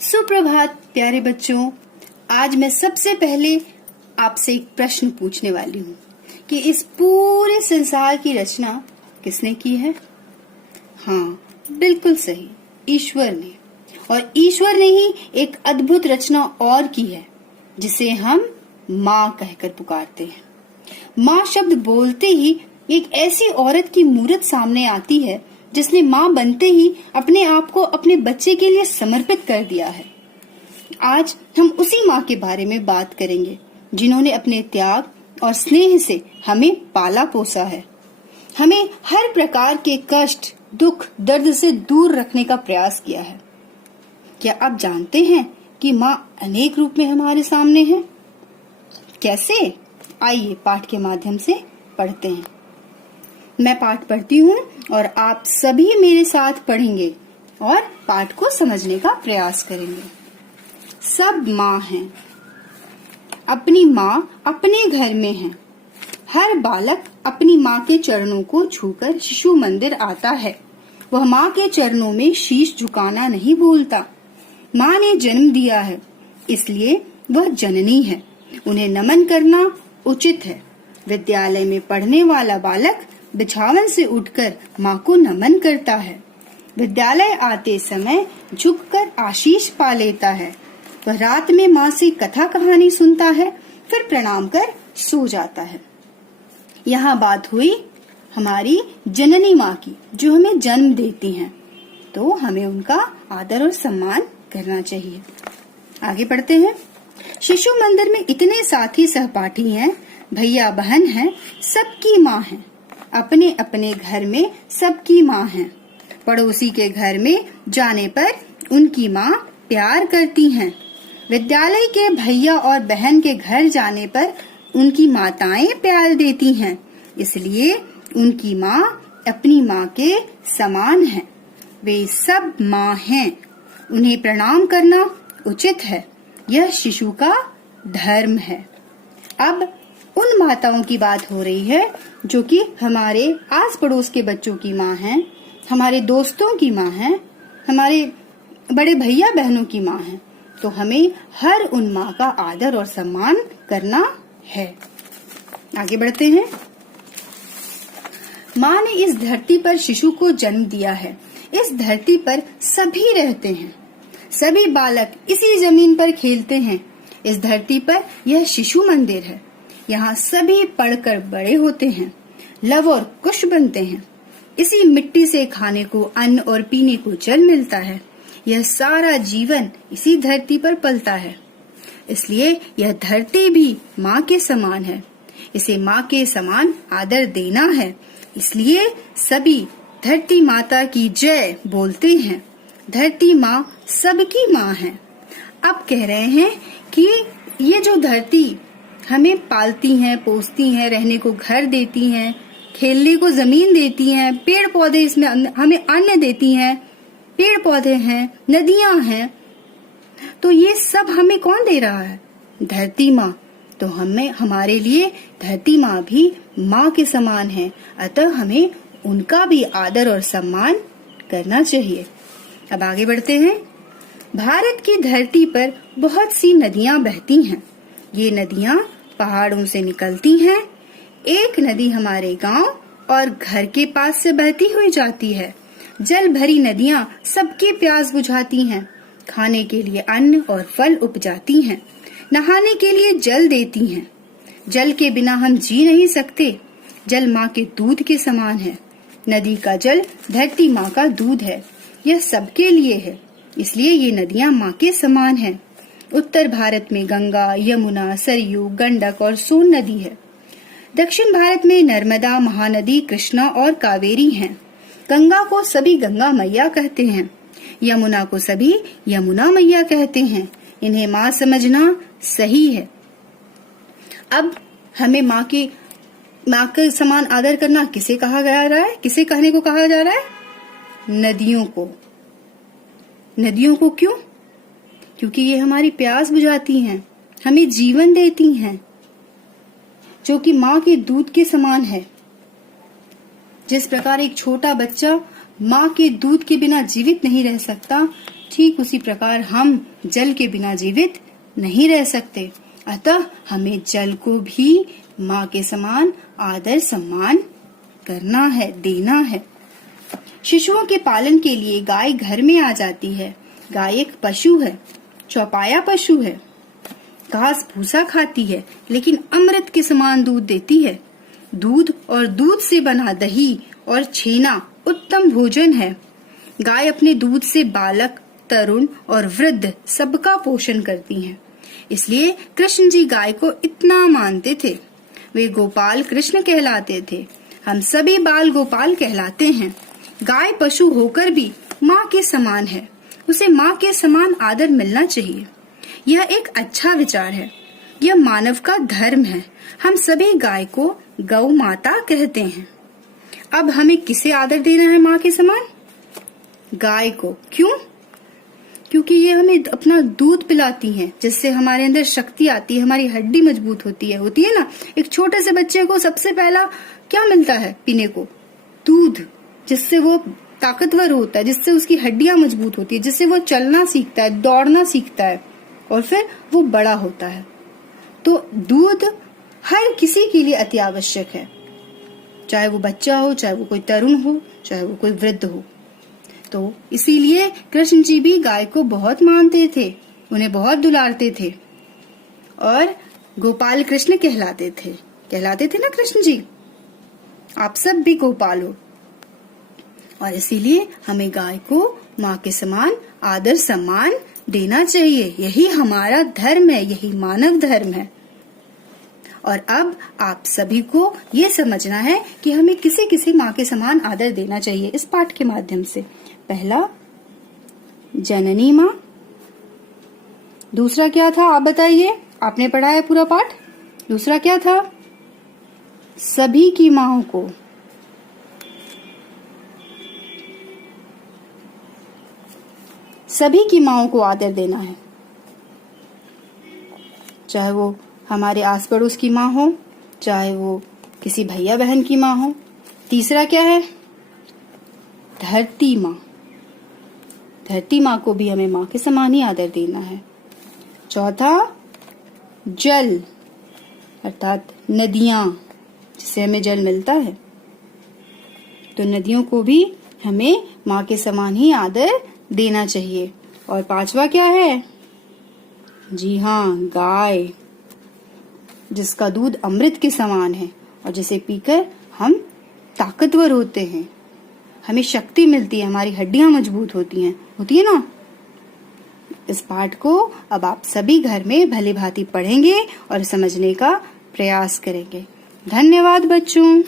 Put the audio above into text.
सुप्रभात प्यारे बच्चों। आज मैं सबसे पहले आपसे एक प्रश्न पूछने वाली हूँ कि इस पूरे संसार की रचना किसने की है? हाँ, बिल्कुल सही, ईश्वर ने। और ईश्वर ने ही एक अद्भुत रचना और की है जिसे हम माँ कहकर पुकारते हैं। माँ शब्द बोलते ही एक ऐसी औरत की मूरत सामने आती है जिसने माँ बनते ही अपने आप को अपने बच्चे के लिए समर्पित कर दिया है। आज हम उसी माँ के बारे में बात करेंगे जिन्होंने अपने त्याग और स्नेह से हमें पाला पोसा है, हमें हर प्रकार के कष्ट, दुख, दर्द से दूर रखने का प्रयास किया है। क्या आप जानते हैं कि माँ अनेक रूप में हमारे सामने है? कैसे? आइए पाठ के माध्यम से पढ़ते हैं। मैं पाठ पढ़ती हूँ और आप सभी मेरे साथ पढ़ेंगे और पाठ को समझने का प्रयास करेंगे। सब माँ हैं। अपनी माँ अपने घर में है। हर बालक अपनी माँ के चरणों को छूकर शिशु मंदिर आता है। वह माँ के चरणों में शीश झुकाना नहीं भूलता। माँ ने जन्म दिया है, इसलिए वह जननी है। उन्हें नमन करना उचित है। विद्यालय में पढ़ने वाला बालक बिछावन से उठकर माँ को नमन करता है। विद्यालय आते समय झुककर आशीष पा लेता है। वह रात में माँ से कथा कहानी सुनता है, फिर प्रणाम कर सो जाता है। यहाँ बात हुई हमारी जननी माँ की, जो हमें जन्म देती हैं, तो हमें उनका आदर और सम्मान करना चाहिए। आगे पढ़ते हैं। शिशु मंदिर में इतने साथी सहपाठी हैं, भैया बहन हैं, सबकी माँ है। अपने अपने घर में सबकी माँ है। पड़ोसी के घर में जाने पर उनकी माँ प्यार करती हैं। विद्यालय के भैया और बहन के घर जाने पर उनकी माताएं प्यार देती हैं, इसलिए उनकी माँ अपनी माँ के समान है। वे सब माँ हैं। उन्हें प्रणाम करना उचित है। यह शिशु का धर्म है। अब उन माताओं की बात हो रही है जो कि हमारे आस पड़ोस के बच्चों की माँ हैं, हमारे दोस्तों की माँ हैं, हमारे बड़े भैया बहनों की माँ हैं। तो हमें हर उन माँ का आदर और सम्मान करना है। आगे बढ़ते हैं। माँ ने इस धरती पर शिशु को जन्म दिया है। इस धरती पर सभी रहते हैं। सभी बालक इसी जमीन पर खेलते हैं। इस धरती पर यह शिशु मंदिर है। यहाँ सभी पढ़कर बड़े होते हैं, लव और कुश बनते हैं। इसी मिट्टी से खाने को अन्न और पीने को जल मिलता है। यह सारा जीवन इसी धरती पर पलता है, इसलिए यह धरती भी माँ के समान है। इसे माँ के समान आदर देना है, इसलिए सभी धरती माता की जय बोलते हैं। धरती माँ सबकी माँ है। अब कह रहे हैं कि ये जो धरती हमें पालती हैं, पोसती हैं, रहने को घर देती हैं, खेलने को जमीन देती हैं, पेड़ पौधे इसमें हमें अन्न देती हैं, पेड़ पौधे हैं, नदियां हैं, तो ये सब हमें कौन दे रहा है? धरती माँ। तो हमारे लिए धरती माँ भी माँ के समान है, अतः हमें उनका भी आदर और सम्मान करना चाहिए। अब आगे बढ़ते हैं। भारत की धरती पर बहुत सी नदियां बहती हैं। ये नदियां पहाड़ों से निकलती हैं। एक नदी हमारे गांव और घर के पास से बहती हुई जाती है। जल भरी नदियां सबकी प्यास बुझाती हैं। खाने के लिए अन्न और फल उपजाती हैं। नहाने के लिए जल देती हैं। जल के बिना हम जी नहीं सकते। जल माँ के दूध के समान है। नदी का जल धरती माँ का दूध है। यह सबके लिए है, इसलिए ये नदियां माँ के समान हैं। उत्तर भारत में गंगा, यमुना, सरयू, गंडक और सोन नदी है। दक्षिण भारत में नर्मदा, महानदी, कृष्णा और कावेरी हैं। गंगा को सभी गंगा मैया कहते हैं। यमुना को सभी यमुना मैया कहते हैं। इन्हें माँ समझना सही है। अब हमें माँ के समान आदर करना किसे कहा जा रहा है? किसे कहने को कहा जा रहा है? नदियों को। नदियों को क्यों? क्योंकि ये हमारी प्यास बुझाती हैं, हमें जीवन देती हैं, जो कि माँ के दूध के समान है। जिस प्रकार एक छोटा बच्चा माँ के दूध के बिना जीवित नहीं रह सकता, ठीक उसी प्रकार हम जल के बिना जीवित नहीं रह सकते। अतः हमें जल को भी माँ के समान आदर सम्मान करना है, देना है। शिशुओं के पालन के लिए गाय घर में आ जाती है। गाय एक पशु है, चौपाया पशु है। घास भूसा खाती है, लेकिन अमृत के समान दूध देती है। दूध और दूध से बना दही और छेना उत्तम भोजन है। गाय अपने दूध से बालक, तरुण और वृद्ध सबका पोषण करती हैं। इसलिए कृष्ण जी गाय को इतना मानते थे। वे गोपाल कृष्ण कहलाते थे। हम सभी बाल गोपाल कहलाते हैं। गाय पशु होकर भी माँ के समान है। उसे माँ के समान आदर मिलना चाहिए। यह एक अच्छा विचार है। यह मानव का धर्म है। हम सभी गाय को गौ माता कहते हैं। अब हमें किसे आदर देना है माँ के समान? गाय को। क्यों? क्योंकि ये हमें अपना दूध पिलाती हैं, जिससे हमारे अंदर शक्ति आती है, हमारी हड्डी मजबूत होती है ना। एक छोटे से बच्चे को सबसे पहला क्या मिलता है पीने को? दूध, जिससे वो ताकतवर होता है, जिससे उसकी हड्डियां मजबूत होती है, जिससे वो चलना सीखता है, दौड़ना सीखता है और फिर वो बड़ा होता है। तो दूध हर किसी के लिए अति आवश्यक है, चाहे वो बच्चा हो, चाहे वो कोई तरुण हो, चाहे वो कोई वृद्ध हो। तो इसीलिए कृष्ण जी भी गाय को बहुत मानते थे, उन्हें बहुत दुलारते थे और गोपाल कृष्ण कहलाते थे ना कृष्ण जी। आप सब भी गोपाल हो और इसीलिए हमें गाय को माँ के समान आदर सम्मान देना चाहिए। यही हमारा धर्म है, यही मानव धर्म है। और अब आप सभी को ये समझना है कि हमें किसे किसे माँ के समान आदर देना चाहिए इस पाठ के माध्यम से। पहला जननी माँ, दूसरा क्या था आप बताइए? आपने पढ़ा है पूरा पाठ। दूसरा क्या था? सभी की माँओं को। सभी की माँओं को आदर देना है, चाहे वो हमारे आस पड़ोस की माँ हो, चाहे वो किसी भैया बहन की माँ हो। तीसरा क्या है? धरती माँ। धरती माँ को भी हमें माँ के समान ही आदर देना है। चौथा जल, अर्थात नदियाँ, जिससे हमें जल मिलता है, तो नदियों को भी हमें माँ के समान ही आदर देना चाहिए। और पांचवा क्या है? जी हाँ, गाय, जिसका दूध अमृत के समान है और जिसे पीकर हम ताकतवर होते हैं, हमें शक्ति मिलती है, हमारी हड्डियां मजबूत होती है ना। इस पाठ को अब आप सभी घर में भली भांति पढ़ेंगे और समझने का प्रयास करेंगे। धन्यवाद बच्चों।